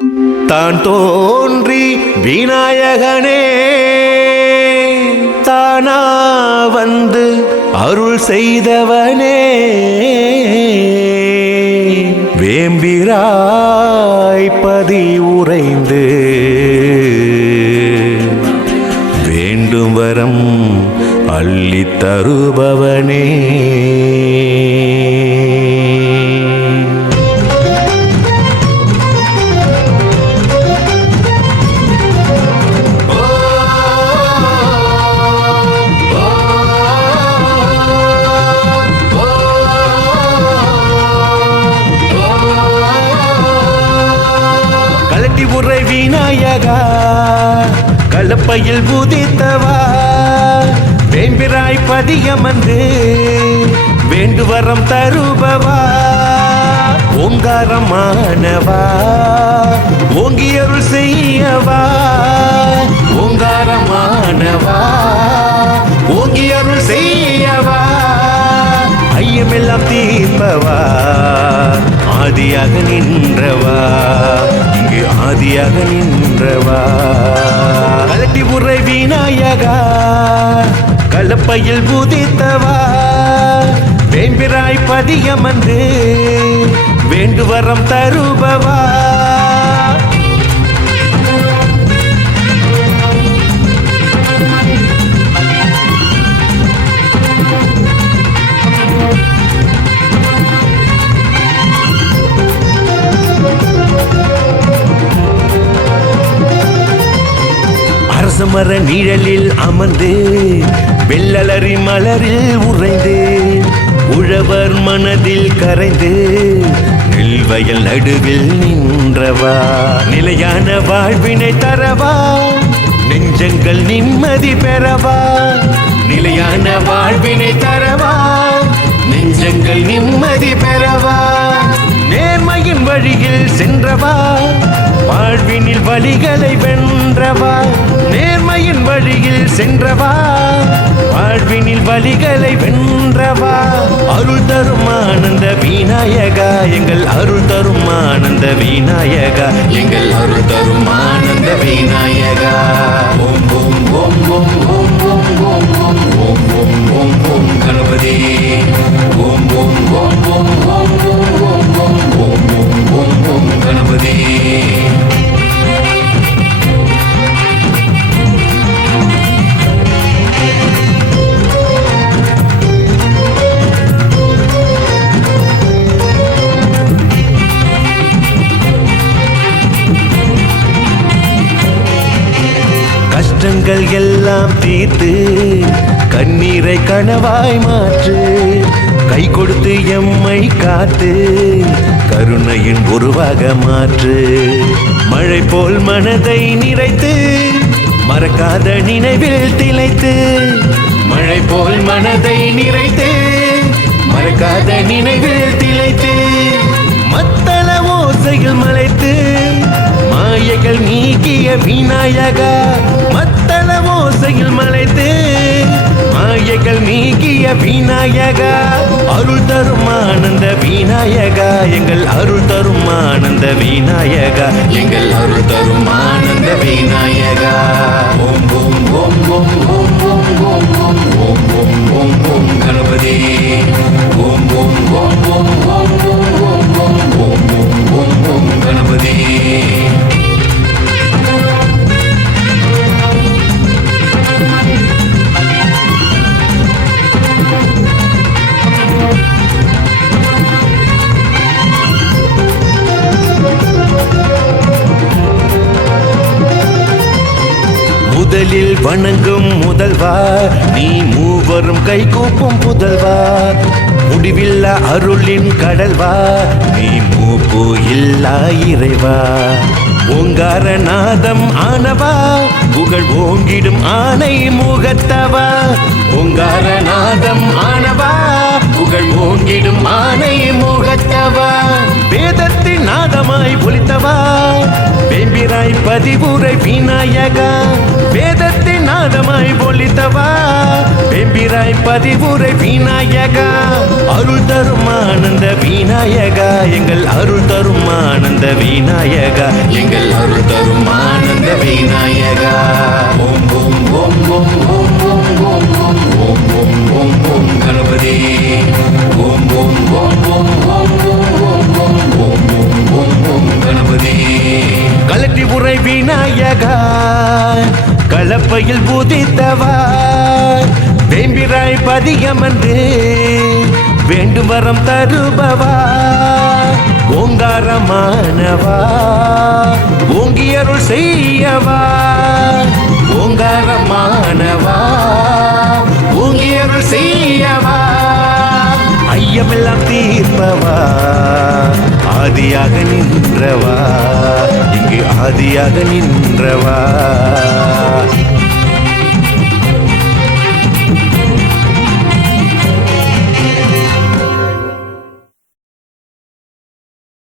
தான் தோன்றி விநாயகனே தானா வந்து அருள் செய்தவனே வேம்பிராய்ப்பதி உறைந்து வேண்டும் வரம் அள்ளித் தருபவனே உரை விநாயகா கலப்பையில் உதித்தவா வேம்பிராய் பதியமந்து வேண்டுவரம் தருபவா ஓங்காரமானவா ஓங்கியருள் செய்யவா ஓங்காரமானவா ஓங்கியருள் செய்யவா ஐயமெல்லாம் தீர்ப்பவா ஆதியாக நின்றவா இங்கு ஆதியாக நின்றவா கலட்டி உரை விநாயகா கலப்பையில் உதித்தவா வேம்பிராய் பதியமந்து வேண்டுவரம் தருபவா அரசமர நிழலில் அமர்ந்து வெள்ளலரி மலரில் உறைந்து உழவர் மனதில் கரைந்து நெல்வயல் நடுவில் நின்றவா நிலையான வாழ்வினை தரவா நெஞ்சங்கள் நிம்மதி பெறவா நிலையான வாழ்வினை தரவா நெஞ்சங்கள் நிம்மதி பெறவா நேர்மையின் வழியில் சென்றவா வாழ்வினில் வழிகளை வென்றவா நேர்மையின் வழியில் சென்றவா வாழ்வினில் வழிகளை வென்றவா அருள் தரும் ஆனந்த விநாயகா எங்கள் அருள் தரும் ஆனந்த விநாயகா எங்கள் அருள் தரும் ஆனந்த விநாயகா ஓம் ஓம் ஓம் ஓம் ஓம் ஓம் ஓம் ஓம் ஓம் ஓம் ஓம் ஓம் கணபதி ஓம் ஓம் ஓம் ஓம் ஓம் ஓம் ஓம் ஓம் ஓம் ஓம் ஓம் ஓம் கணபதி கஷ்டங்கள் எல்லாம் தீர்த்து கண்ணீரை கனவாய் மாற்று கை கொடுத்து எம்மை காத்து கருணையின் உருவாக மாற்று மழை போல் மனதை நிறைத்து மறக்காத நினைவில் திளைத்து மழை போல் மனதை நிறைத்து மறக்காத நினைவில் திளைத்து மத்தள ஓசையில் மலைத்து மாயைகள் நீக்கிய விநாயகா மத்தள ஓசையில் மலைத்து மாயைகள் நீக்கிய விநாயகா அருள் தரும் ஆனந்த விநாயகா எங்கள் அருள் தரும் ஆனந்த விநாயகா எங்கள் அருள் தரும் ஆனந்த விநாயகா ஓம் ஓம் ஓம் ஓம் ஓம் ஓம் ஓம் ஓம் ஓம் ஓம் ஓம் ஓம் கணபதி ஓம் ஓம் ஓம் ஓம் ஓம் ஓம் ஓம் ஓம் ஓம் ஓம் ஓம் ஓம் கணபதி முதலில் வணங்கும் முதல்வா நீ மூவரும் கை கூப்பும் புதல்வா முடிவில்லா அருளின் கடல்வா நீ மூப்பு இல்லா இறைவா ஓங்கார நாதம் ஆனவா புகழ் ஓங்கிடும் ஆணை முகத்தவா ஓங்கார நாதம் ஆனவா புகழ் ஓங்கிடும் ஆணை முகத்தவா வேதத்தின் நாதமாய் ஒலித்தவா வேம்பிராய் பதிவுரை விநாயகா வேதத்தின் நாதமாய் ஒலித்தவா வேம்பிராய் பதிவுரை விநாயகா அருள் தரும் ஆனந்த விநாயகா எங்கள் அருள் தரும் ஆனந்த விநாயகா எங்கள் அருள் தரும் ஆனந்த விநாயகா ஓம் ஓம் ஓம் ஓம் ஓம் ஓம் ஓம் ஓம் ஓம் ஓம் ஓம் ஓம் கணபதி ஓம் ஓம் ஓம் ஓம் ஓம் ஓம் ஓம் ஓம் ஓம் ஓம் ஓம் ஓம் கணபதி கலட்டி உரை விநாயகா கலப்பையில் பூதித்தவா வேம்பிராய் பதியமன்று வேண்டும் வரம் தருபவா ஓங்காரமானவா ஓங்கியருள் செய்யவா ஓங்காரமானவா ஓங்கியருள் செய்யவா ஐயமெல்லாம் தீர்ப்பவா ஆதியாக நின்றவா இங்கு ஆதியாக நின்றவா